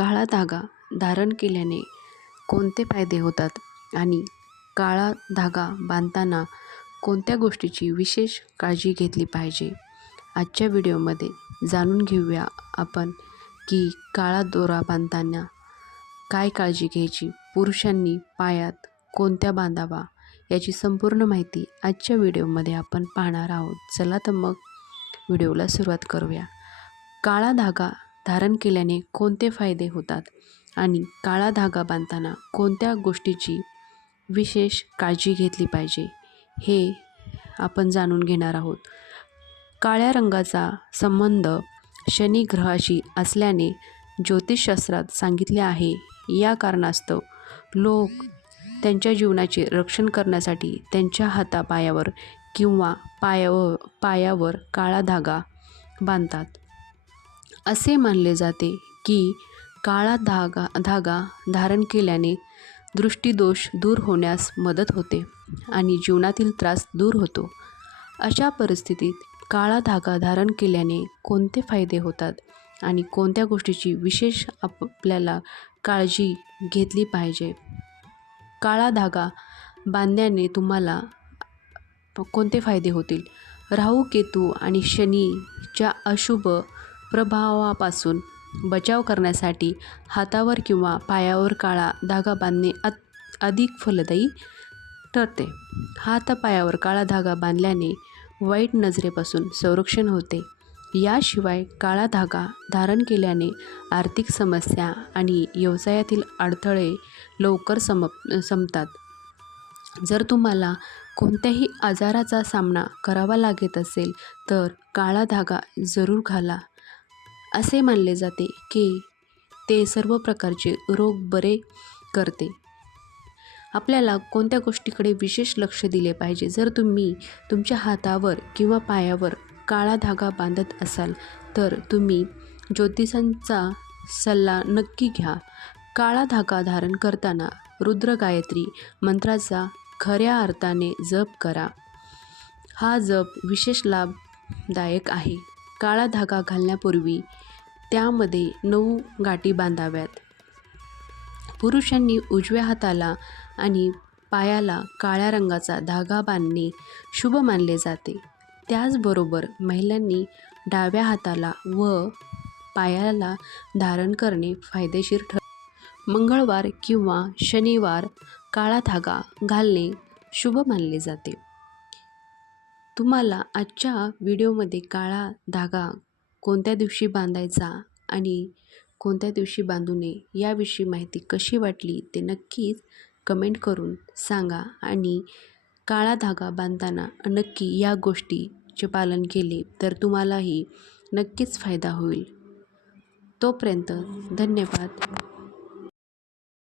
काळा धागा धारण केल्याने कोणते फायदे होतात आणि काळा धागा बांधताना कोणत्या गोष्टीची विशेष काळजी घेतली पाहिजे? आजच्या व्हिडिओमध्ये जाणून घेऊया आपण की काळा दोरा बांधताना काय काळजी घ्यायची? पुरुषांनी पायात कोणत्या बांधावा? याची संपूर्ण माहिती आजच्या व्हिडिओमध्ये आपण पाहणार आहोत. चला तर मग व्हिडिओला सुरुवात करूया. काळा धागा धारण केल्याने कोणते फायदे होतात आणि काळा धागा बांधताना कोणत्या गोष्टीची विशेष काळजी घेतली पाहिजे हे आपण जाणून घेणार आहोत. काळ्या रंगाचा संबंध शनी ग्रहाशी असल्याने ज्योतिषशास्त्रात सांगितले आहे या कारणास्तव लोक त्यांच्या जीवनाचे रक्षण करण्यासाठी त्यांच्या हातापायावर किंवा पायावर पायावर काळा धागा बांधतात. असे मानले जाते की काळा धागा धागा धारण केल्याने दृष्टीदोष दूर होण्यास मदत होते आणि जीवनातील त्रास दूर होतो. अशा परिस्थितीत काळा धागा धारण केल्याने कोणते फायदे होतात आणि कोणत्या गोष्टीची विशेष आपल्याला काळजी घेतली पाहिजे? काळा धागा बांधण्याने तुम्हाला कोणते फायदे होतील? राहू केतू आणि शनीच्या अशुभ प्रभावापासून बचाव करण्यासाठी हातावर किंवा पायावर काळा धागा बांधणे अत अधिक फलदायी ठरते. हातापायावर काळा धागा बांधल्याने वाईट नजरेपासून संरक्षण होते. याशिवाय काळा धागा धारण केल्याने आर्थिक समस्या आणि व्यवसायातील अडथळे लवकर सम संपतात. जर तुम्हाला कोणत्याही आजाराचा सामना करावा लागत असेल तर काळा धागा जरूर घाला. असे मानले जाते की ते सर्व प्रकारचे रोग बरे करते. आपल्याला कोणत्या गोष्टीकडे विशेष लक्ष दिले पाहिजे? जर तुम्ही तुमच्या हातावर किंवा पायावर काळा धागा बांधत असाल तर तुम्ही ज्योतिषांचा सल्ला नक्की घ्या. काळा धागा धारण करताना रुद्र गायत्री मंत्राचा खऱ्या अर्थाने जप करा. हा जप विशेष लाभदायक आहे. काळा धागा घालण्यापूर्वी त्यामध्ये नऊ गाठी बांधाव्यात. पुरुषांनी उजव्या हाताला आणि पायाला काळ्या रंगाचा धागा बांधणे शुभ मानले जाते. त्याचबरोबर महिलांनी डाव्या हाताला व पायाला धारण करणे फायदेशीर ठर मंगळवार किंवा शनिवार काळा धागा घालणे शुभ मानले जाते. तुम्हाला आजच्या व्हिडिओमध्ये काळा धागा कोणत्या दिवशी बांधायचा आणि कोणत्या दिवशी बांधू नये याविषयी माहिती कशी वाटली ते नक्कीच कमेंट करून सांगा आणि काळा धागा बांधताना नक्की या गोष्टीचे पालन केले तर तुम्हालाही नक्कीच फायदा होईल. तोपर्यंत धन्यवाद.